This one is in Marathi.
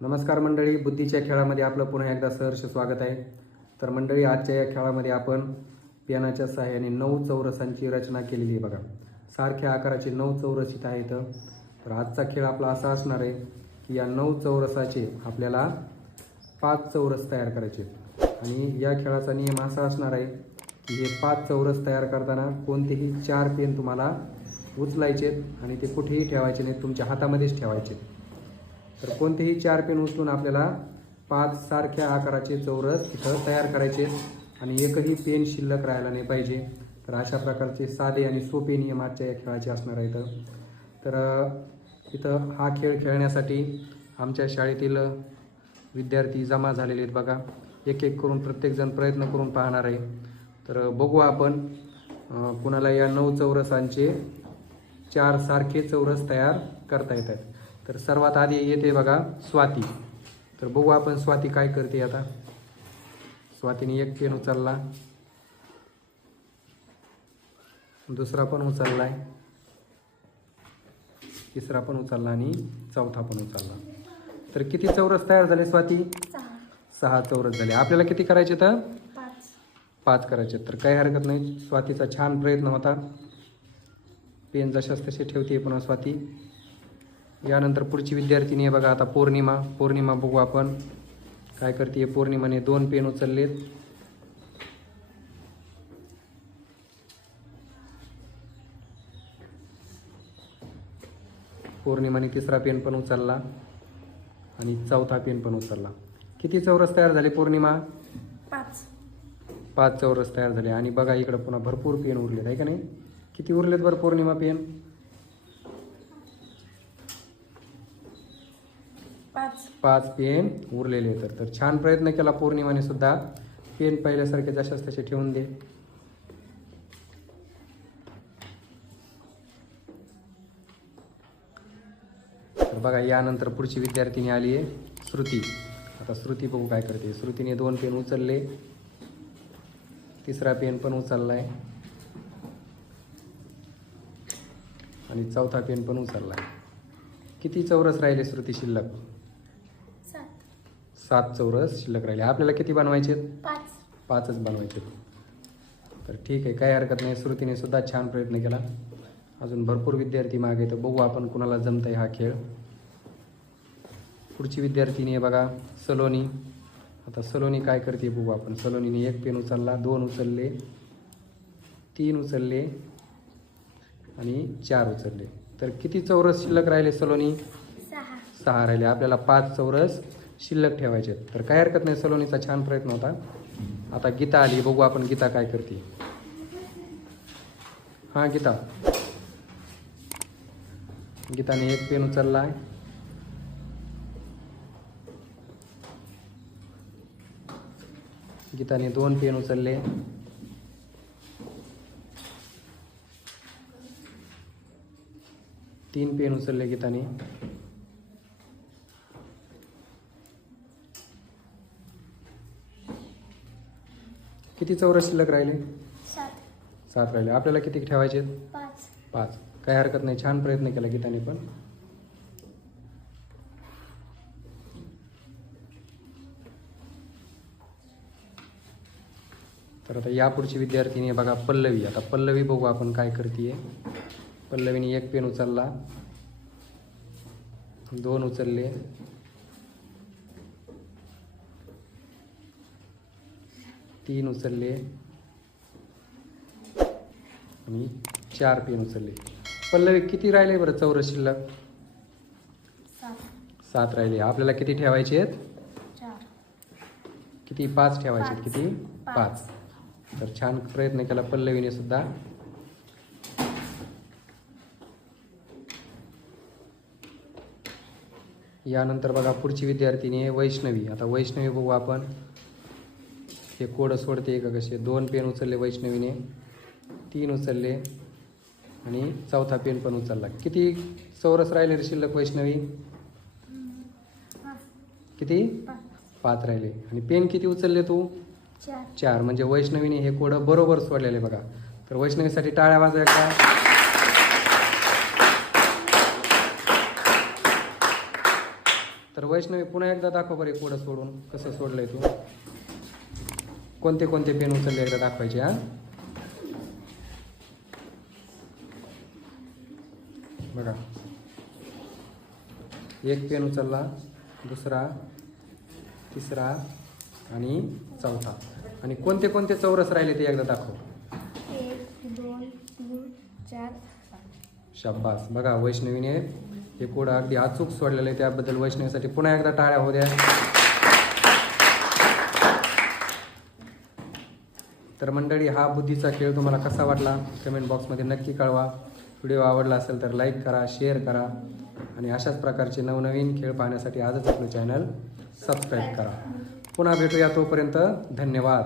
नमस्कार मंडळी बुद्धीच्या खेळामध्ये आपलं पुन्हा एकदा सहर्ष स्वागत आहे. तर मंडळी आजच्या या खेळामध्ये आपण पियानाच्या सहाय्याने नऊ चौरसांची रचना केलेली आहे बघा. सारख्या आकाराचे नऊ चौरस इथं आहेत. तर आजचा खेळ आपला असा असणार आहे की या नऊ चौरसाचे आपल्याला पाच चौरस तयार करायचे आहेत. आणि या खेळाचा नियम असा असणार आहे की हे पाच चौरस तयार करताना कोणतेही चार पेन तुम्हाला उचलायचे आणि ते कुठेही ठेवायचे नाहीत तुमच्या हातामध्येच ठेवायचे तर कोणतेही चार पेन उचलून आपल्याला पाच सारख्या आकाराचे चौरस इथं तयार करायचे आणि एकही पेन शिल्लक राहायला नाही पाहिजे. तर अशा प्रकारचे साधे आणि सोपे नियम आजच्या या खेळाचे असणार आहेत. तर इथं हा खेळ खेळण्यासाठी आमच्या शाळेतील विद्यार्थी जमा झालेले आहेत बघा. एक एक करून प्रत्येकजण प्रयत्न करून पाहणार आहे. तर बघू आपण कुणाला या नऊ चौरसांचे चार सारखे चौरस तयार करता येत आहेत तर सर्वात आधी येते बघा स्वाती. तर बघू आपण स्वाती काय करते आता. स्वातीने एक पेन उचलला. दुसरा पण उचललाय. तिसरा पण उचलला आणि चौथा पण उचलला. तर किती चौरस तयार झाले स्वाती? सहा चौरस झाले. आपल्याला किती करायचे तर? पाच पाच करायचे. तर काही हरकत नाही. स्वातीचा छान प्रयत्न होता. पेन जशाच तसे ठेवते पुन्हा स्वाती. यानंतर पुढची विद्यार्थिनी आहे बघा आता पौर्णिमा. पौर्णिमा बघू आपण. काय करते पौर्णिमाने दोन पेन उचललेत. पौर्णिमाने तिसरा पेन पण उचलला आणि चौथा पेन पण उचलला. किती चौरस तयार झाले पौर्णिमा? पाच. पाच चौरस तयार झाले. आणि बघा इकडं पुन्हा भरपूर पेन उरलेत आहे का नाही? किती उरलेत बरं पौर्णिमा पेन? पाच पेन उरलेले तर तर छान प्रयत्न केला पौर्णिमाने सुद्धा. पेन पहिल्यासारखे जशाच तसे ठेवून दे. तर बघा यानंतर पुढची विद्यार्थिनी आली आहे श्रुती. आता श्रुती बघू काय करते. श्रुतीने दोन पेन उचलले. तिसरा पेन पण उचललाय. आणि चौथा पेन पण उचललाय. किती चौरस राहिले श्रुती शिल्लक? सात चौरस शिल्लक राहिले. आपल्याला किती बनवायचे पाच. पाचच बनवायचे तर ठीक आहे काही हरकत नाही. श्रुतीने सुद्धा छान प्रयत्न केला. अजून भरपूर विद्यार्थी मागे तर बघू आपण कुणाला जमतंय हा खेळ. पुढची विद्यार्थिनी आहे बघा सलोनी. आता सलोनी काय करते बघू आपण. सलोनीने एक पेन उचलला दोन उचलले तीन उचलले आणि चार उचलले. तर किती चौरस शिल्लक राहिले सलोनी? सहा राहिले. आपल्याला पाच चौरस शिल्लक ठेवायचे. आहेत. तर काय हरकत नाही सलोनीचा छान प्रयत्न होता. आता गीता आली बघू आपण गीता काय करते. हा गीता. गीताने एक पेन उचलला आहे. गीताने दोन पेन उचलले. तीन पेन उचलले गीताने. किती चौरस शिल्लक राहिले? सात. सात राहिले. आपल्याला किती ठेवायचे? पाच. पाच. काही हरकत नाही. छान प्रयत्न केला गीताने पण. तर आता यापुढची विद्यार्थिनी आहे बघा पल्लवी. आता पल्लवी बघू आपण काय करते पल्लवीने एक पेन उचलला. दोन उचलले. तीन उचलले. आणि चार पेन उचलले. पल्लवी किती राहिले बरं चौरस शिल्लक सात. सात राहिले. आपल्याला किती ठेवायचे आहेत? चार. किती? पाच ठेवायचे आहेत. किती? पाच. पाच. तर छान प्रयत्न केला पल्लवीने सुद्धा. यानंतर बघा पुढची विद्यार्थिनी आहे वैष्णवी. आता वैष्णवी बघू आपण. हे कोड सोडते का कसे दोन पेन उचलले वैष्णवीने तीन उचलले आणि चौथा पेन पण उचलला. किती चौरस राहिले रे शिल्लक वैष्णवी? किती? पाच राहिले. आणि पेन किती उचलले तू? चार. म्हणजे वैष्णवीने हे कोडं बरोबर सोडलेले बघा. तर वैष्णवीसाठी टाळ्या वाजवाय का तर वैष्णवी पुन्हा एकदा दाखव बरं एक पुढं सोडून. कसं सोडलंय तू? कोणते कोणते पेन उचलले एकदा दाखवायचे हा? बघा. एक पेन उचलला दुसरा तिसरा आणि चौथा. आणि कोणते कोणते चौरस राहिले ते एकदा दाखव. एक दोन तीन चार शाब्बास बघा वैष्णवीने हे कोड अगदी अचूक सोडलेलं आहे. त्याबद्दल वैष्णवीसाठी पुन्हा एकदा टाळ्या होऊ द्या. तर मंडळी हा बुद्धीचा खेळ तुम्हाला कसा वाटला? कमेंट बॉक्समध्ये नक्की कळवा. व्हिडिओ आवडला असेल तर लाईक करा शेअर करा आणि अशाच प्रकारचे नवनवीन खेळ पाहण्यासाठी आजच आपलं चॅनल सबस्क्राईब करा. पुन्हा भेटूया तोपर्यंत धन्यवाद.